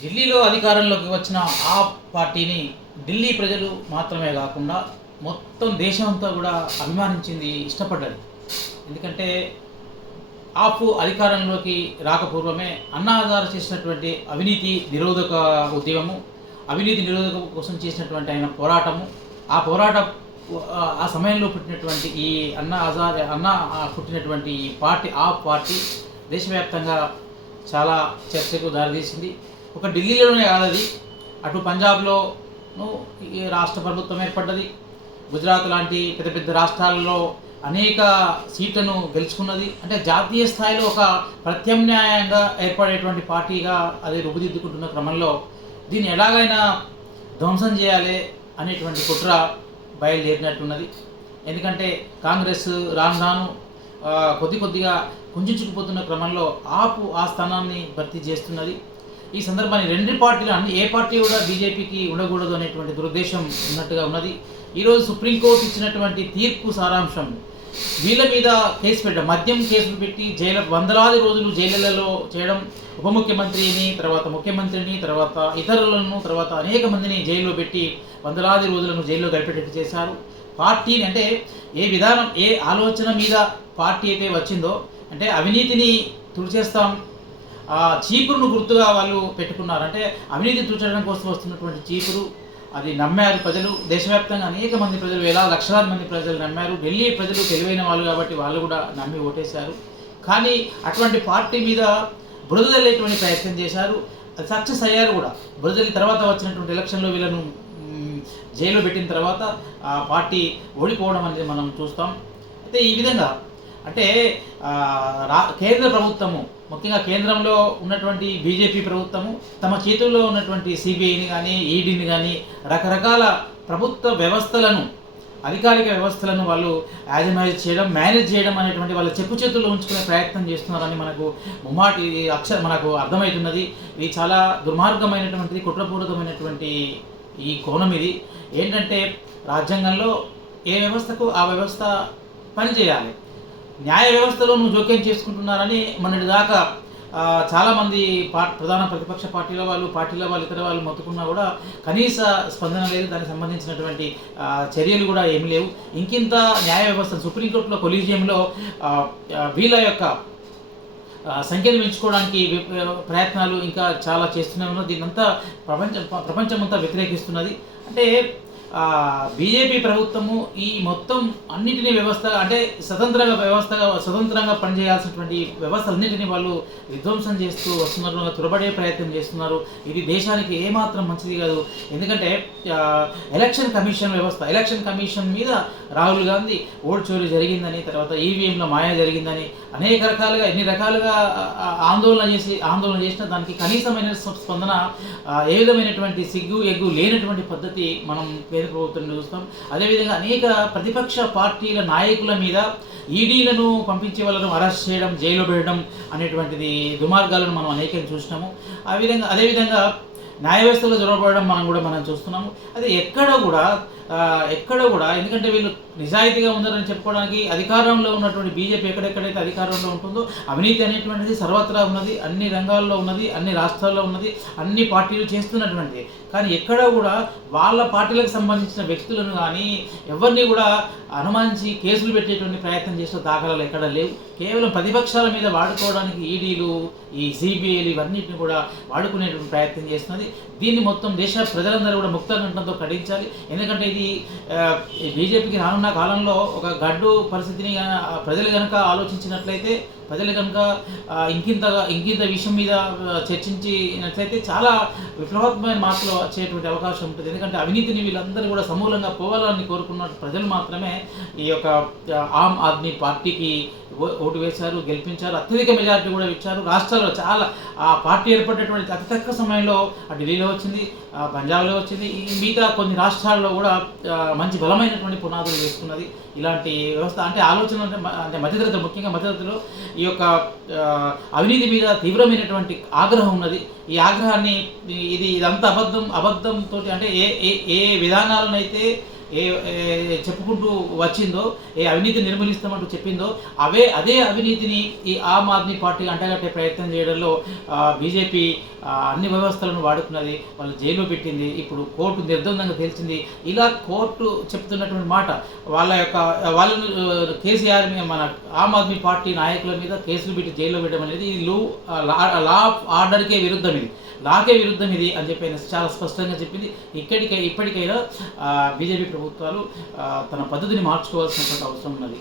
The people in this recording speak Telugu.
ఢిల్లీలో అధికారంలోకి వచ్చిన ఆప్ పార్టీని ఢిల్లీ ప్రజలు మాత్రమే కాకుండా మొత్తం దేశం అంతా కూడా అభిమానించింది, ఇష్టపడ్డది. ఎందుకంటే ఆప్ అధికారంలోకి రాకపూర్వమే అన్నా హజారే చేసినటువంటి అవినీతి నిరోధక ఉద్యమము, అవినీతి నిరోధక కోసం చేసినటువంటి ఆయన పోరాటము, ఆ పోరాట ఆ సమయంలో పుట్టినటువంటి ఈ పుట్టినటువంటి ఈ పార్టీ ఆప్ పార్టీ దేశవ్యాప్తంగా చాలా చర్చకు దారితీసింది. ఒక ఢిల్లీలోనే కాదది, అటు పంజాబ్లోనూ ఈ రాష్ట్ర ప్రభుత్వం ఏర్పడ్డది. గుజరాత్ లాంటి పెద్ద పెద్ద రాష్ట్రాలలో అనేక సీట్లను గెలుచుకున్నది. అంటే జాతీయ స్థాయిలో ఒక ప్రత్యామ్నాయంగా ఏర్పడేటువంటి పార్టీగా అది రూపుదిద్దుకుంటున్న క్రమంలో దీన్ని ఎలాగైనా ధ్వంసం చేయాలి అనేటువంటి కుట్ర బయలుదేరినట్టున్నది. ఎందుకంటే కాంగ్రెస్ రాను రాను కొద్ది కొద్దిగా కుంచుకుపోతున్న క్రమంలో ఆపు ఆ స్థానాన్ని భర్తీ చేస్తున్నది. ఈ సందర్భాన్ని రెండు పార్టీలు ఏ పార్టీ కూడా బీజేపీకి ఉండకూడదు అనేటువంటి దురుద్దేశం ఉన్నట్టుగా ఉన్నది. ఈరోజు సుప్రీంకోర్టు ఇచ్చినటువంటి తీర్పు సారాంశం, వీళ్ళ మీద కేసు పెట్టడం, మద్యం కేసులు పెట్టి వందలాది రోజులు జైళ్ళలో చేయడం, ఉప ముఖ్యమంత్రిని, తర్వాత ముఖ్యమంత్రిని, తర్వాత ఇతరులను, తర్వాత అనేక మందిని జైల్లో పెట్టి వందలాది రోజులను జైల్లో గడిపేటట్టు చేశారు. పార్టీని అంటే ఏ విధానం, ఏ ఆలోచన మీద పార్టీ అయితే వచ్చిందో, అంటే అవినీతిని తుడిచేస్తాం, చీపురును గుర్తుగా వాళ్ళు పెట్టుకున్నారు. అంటే అవినీతి తుడచడం కోసం వస్తున్నటువంటి చీపురు, అది నమ్మారు ప్రజలు. దేశవ్యాప్తంగా అనేక మంది ప్రజలు, లక్షలాది మంది ప్రజలు నమ్మారు. ఢిల్లీ ప్రజలు తెలివైన వాళ్ళు కాబట్టి వాళ్ళు కూడా నమ్మి ఓటేశారు. కానీ అటువంటి పార్టీ మీద బురద జల్లేటువంటి ప్రయత్నం చేశారు. అది సక్సెస్ అయ్యారు కూడా. బురద జల్లి తర్వాత వచ్చినటువంటి ఎలక్షన్లో వీళ్ళను జైల్లో పెట్టిన తర్వాత ఆ పార్టీ ఓడిపోవడం అనేది మనం చూస్తాం. అయితే ఈ విధంగా అంటే కేంద్ర ప్రభుత్వము, ముఖ్యంగా కేంద్రంలో ఉన్నటువంటి బీజేపీ ప్రభుత్వము తమ చేతుల్లో ఉన్నటువంటి సిబిఐని కానీ, ఈడీని కానీ, రకరకాల ప్రభుత్వ వ్యవస్థలను, అధికారిక వ్యవస్థలను వాళ్ళు యాజమాయిజ్ చేయడం, మేనేజ్ చేయడం అనేటువంటి వాళ్ళ చెప్పు చేతుల్లో ఉంచుకునే ప్రయత్నం చేస్తున్నారని మనకు అర్థమవుతున్నది. ఇది చాలా దుర్మార్గమైనటువంటిది, కుట్రపూరితమైనటువంటి ఈ కోణం. ఇది ఏంటంటే రాజ్యాంగంలో ఏ వ్యవస్థకు ఆ వ్యవస్థ పనిచేయాలి. న్యాయ వ్యవస్థలో నువ్వు జోక్యం చేసుకుంటున్నారని మొన్నటి దాకా చాలామంది ప్రధాన ప్రతిపక్ష పార్టీల వాళ్ళు, ఇతర వాళ్ళు మొత్తుకున్నా కూడా కనీస స్పందన లేదు. దానికి సంబంధించినటువంటి చర్యలు కూడా ఏమీ లేవు. ఇంకింత న్యాయ వ్యవస్థ సుప్రీంకోర్టులో కొలీజియంలో వీళ్ళ యొక్క సంఖ్యను పెంచుకోవడానికి ప్రయత్నాలు ఇంకా చాలా చేస్తూనే ఉన్నారు. దీన్నంతా ప్రపంచమంతా వ్యతిరేకిస్తున్నది. అంటే బీజేపీ ప్రభుత్వము ఈ మొత్తం అన్నిటినీ అంటే స్వతంత్రంగా పనిచేయాల్సినటువంటి వ్యవస్థలన్నింటినీ వాళ్ళు విధ్వంసం చేస్తూ వస్తున్నారు, తురబడే ప్రయత్నం చేస్తున్నారు. ఇది దేశానికి ఏమాత్రం మంచిది కాదు. ఎందుకంటే ఎలక్షన్ కమిషన్ మీద రాహుల్ గాంధీ ఓటు చోరీ జరిగిందని, తర్వాత ఈవీఎంలో మాయ జరిగిందని ఎన్ని రకాలుగా ఆందోళన చేసిన దానికి కనీసమైన స్పందన, ఏ విధమైనటువంటి సిగ్గు ఎగ్గు లేనటువంటి పద్ధతి మనం కేంద్ర ప్రభుత్వం చూస్తాం. అదేవిధంగా అనేక ప్రతిపక్ష పార్టీల నాయకుల మీద ఈడీలను పంపించే వాళ్ళను అరెస్ట్ చేయడం, జైలు పెట్టడం అనేటువంటిది దుర్మార్గాలను మనం అనేకం చూసినాము. అదేవిధంగా న్యాయ వ్యవస్థలో జొరబడడం మనం చూస్తున్నాము. అది ఎక్కడ కూడా ఎందుకంటే వీళ్ళు నిజాయితీగా ఉందని చెప్పుకోవడానికి అధికారంలో ఉన్నటువంటి బీజేపీ ఎక్కడెక్కడైతే అధికారంలో ఉంటుందో అవినీతి అనేటువంటిది సర్వత్రా ఉన్నది, అన్ని రంగాల్లో ఉన్నది, అన్ని రాష్ట్రాల్లో ఉన్నది, అన్ని పార్టీలు చేస్తున్నటువంటిది. కానీ ఎక్కడ కూడా వాళ్ళ పార్టీలకు సంబంధించిన వ్యక్తులను కానీ ఎవరిని కూడా అనుమానించి కేసులు పెట్టేటువంటి ప్రయత్నం చేసిన దాఖలాలు ఎక్కడ లేవు. కేవలం ప్రతిపక్షాల మీద వాడుకోవడానికి ఈడీలు, ఈ సిబిఐలు ఇవన్నిటిని కూడా వాడుకునేటువంటి ప్రయత్నం చేస్తున్నది. దీన్ని మొత్తం దేశ ప్రజలందరూ కూడా ముక్తకంఠంతో ఖండించాలి. ఎందుకంటే ఇది బీజేపీకి రానున్న కాలంలో ఒక గడ్డు పరిస్థితిని ప్రజలు కనుక ఆలోచించినట్లయితే, ప్రజలు కనుక ఇంకింత విషయం మీద చర్చించినట్లయితే చాలా విప్లవాత్మకమైన మార్పులు వచ్చేటువంటి అవకాశం ఉంటుంది. ఎందుకంటే అవినీతిని వీళ్ళందరూ కూడా సమూలంగా పోవాలని కోరుకున్న ప్రజలు మాత్రమే ఈ యొక్క ఆమ్ ఆద్మీ పార్టీకి ఓటు వేశారు, గెలిపించారు, అత్యధిక మెజారిటీ కూడా ఇచ్చారు. రాష్ట్రాల్లో చాలా ఆ పార్టీ ఏర్పడేటువంటి అతి తక్కువ సమయంలో ఢిల్లీలో వచ్చింది, పంజాబ్లో వచ్చింది, మిగతా కొన్ని రాష్ట్రాల్లో కూడా మంచి బలమైనటువంటి పునాదులు వేసుకున్నది. ఇలాంటి వ్యవస్థ అంటే ఆలోచన అంటే మధ్యతరగతి, ముఖ్యంగా మధ్యతరగతిలో ఈ యొక్క అవినీతి మీద తీవ్రమైనటువంటి ఆగ్రహం ఉన్నది. ఈ ఆగ్రహాన్ని ఇదంతా అబద్ధంతో అంటే ఏ విధానాలనైతే చెప్పుకుంటూ వచ్చిందో, ఏ అవినీతి నిర్మూలిస్తామంటూ చెప్పిందో అదే అవినీతిని ఈ ఆమ్ ఆద్మీ పార్టీ అంటగట్టే ప్రయత్నం చేయడంలో బీజేపీ అన్ని వ్యవస్థలను వాడుకున్నది, వాళ్ళు జైల్లో పెట్టింది. ఇప్పుడు కోర్టు నిర్ద్వందంగా తేల్చింది. ఇలా కోర్టు చెప్తున్నటువంటి మాట వాళ్ళను కేసీఆర్ మీద, మన ఆమ్ ఆద్మీ పార్టీ నాయకుల మీద కేసులు పెట్టి జైల్లో పెట్టడం అనేది ఇది లా ఆఫ్ ఆర్డర్కే విరుద్ధం, ఇది లాకే విరుద్ధం ఇది అని చెప్పి ఆయన చాలా స్పష్టంగా చెప్పింది. ఇప్పటికైనా బీజేపీ ప్రభుత్వాలు తన పద్ధతిని మార్చుకోవాల్సినటువంటి అవసరం ఉన్నది.